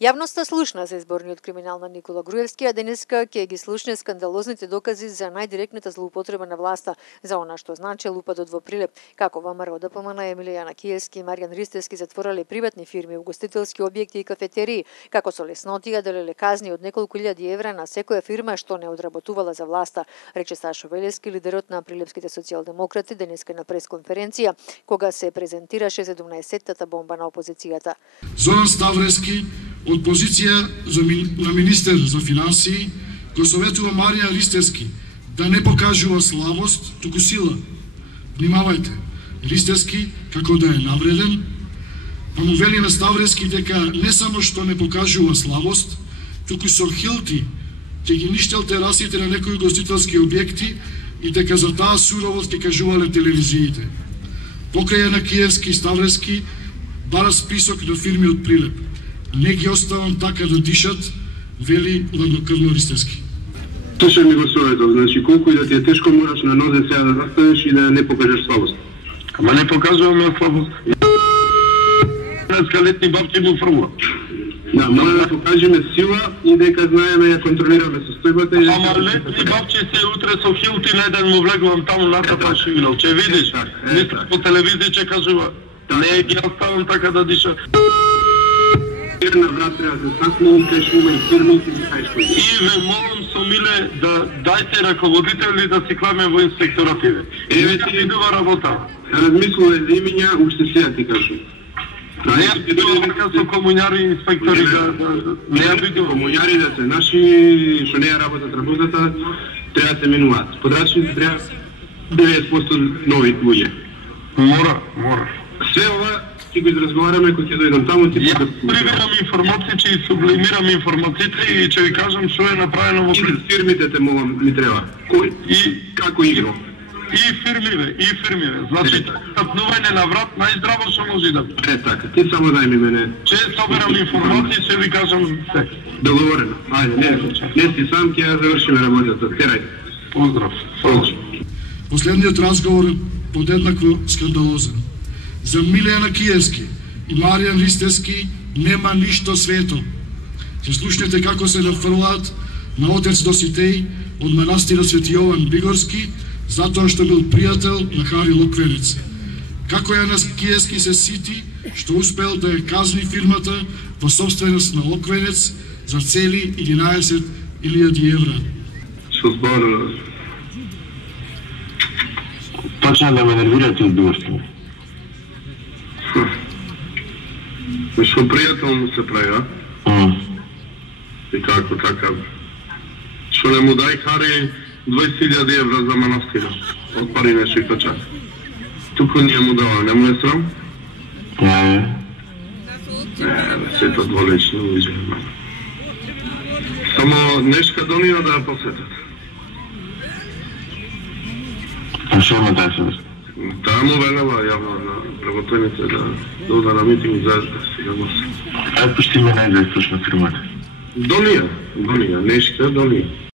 Јавноста слушна за изборниот криминал на Никола Груевски, а денеска ќе ги слушне скандалозните докази за најдиректната злоупотреба на власта за она што значи лупадот во Прилеп, како ВМРО ДПМН Емилијана Киевски и Маријан Ристевски затворале приватни фирми, угостителски објекти и кафетерии, како со леснотија делеле казни од неколку илјади евра на секоја фирма што не одработувала за власта, рече Сашо Велески, лидерот на прилепските социјалдемократи, денеска на пресконференција, кога се презентираше 17-тата бомба на опозицијата. Зоран Ставрески од позиција на министер за финансии го советува Маријан Ристевски да не покажува слабост, туку сила. Внимавајте, Ристевски, како да е навреден, па му вели на Ставрески дека не само што не покажува слабост, туку со хилти ќе ги ништел терасите на некои гостителски објекти и дека за таа суровост ќе кажувале телевизиите. Покрај на Киевски и Ставрески бара список на фирми од Прилеп. Не ги оставам така да дишат, вели ладнокрвно Ристевски. Слушај ми го советот, значи колку и да ти е тешко мораш на нозе сега да застанеш и да не покажеш слабост. Ама не покажуваме слабост. Днеска летни бабки му фрла. Да, мора да покажеме сила и дека знаеме ја контролираме состојбата. Ама летни бабки се утре со хилти на еден му влегувам таму натапаш и ќе видиш. Мислам по телевизија ќе кажува. Не ги оставам така да дишат. На врат треба да стакне и кешува и фирми и кај. И ве молам со миле да дајте раководители да си кламе во инспекторативе. Еве ти идува работа. Размислуваме за имиња, уште сега ти кажу. Не ја бидува така со комуњари и инспектори да не ја бидува. Комуњари да се наши, што не ја работата, треба да се минуваат. Подрачните треба 90% нови луѓе. Мора. Се ова ќе го изразговараме кога ќе дојдам таму. Ја прибирам информации, ќе и сублимирам информациите и ќе ви кажам што е направено во фирмите, те ми треба. Кој и како игро. И фирмиве. Значи, стапнување на врат најздраво што може да биде. Така, ти само дај ми мене. Ќе соберам информации, ќе ви кажам се. Договорено. Ајде, не си сам, ќе ја завршиме работата. Терај. Поздрав. Последниот разговор е подеднакво скандалозен. За Емилијана Киевски и Маријан Ристевски нема ништо свето. Ќе слушнете како се нафрлаат на отец Доситеј од манастирот Свети Јован Бигорски, затоа што бил пријател на Хари Локвенец. Како Јанас Киевски се сити што успел да ја казни фирмата во собственост на Локвенец за цели 11.000 евра. Што зборува? Почна да ме нервирате од Бигорски. Со пријател му се прави, а? И како така? Што не му дај Хари 20.000 евра за манастира, од пари не шифача. Туку ние му дава, не му е срам? Сето дволично луѓе. Само нешка донија да ја посетат. А што има да се? Таа му велела јавно на работените да ода на митинг за сега носи. Ај пушти ме најде слушна фирмата. Донија, нешка донија.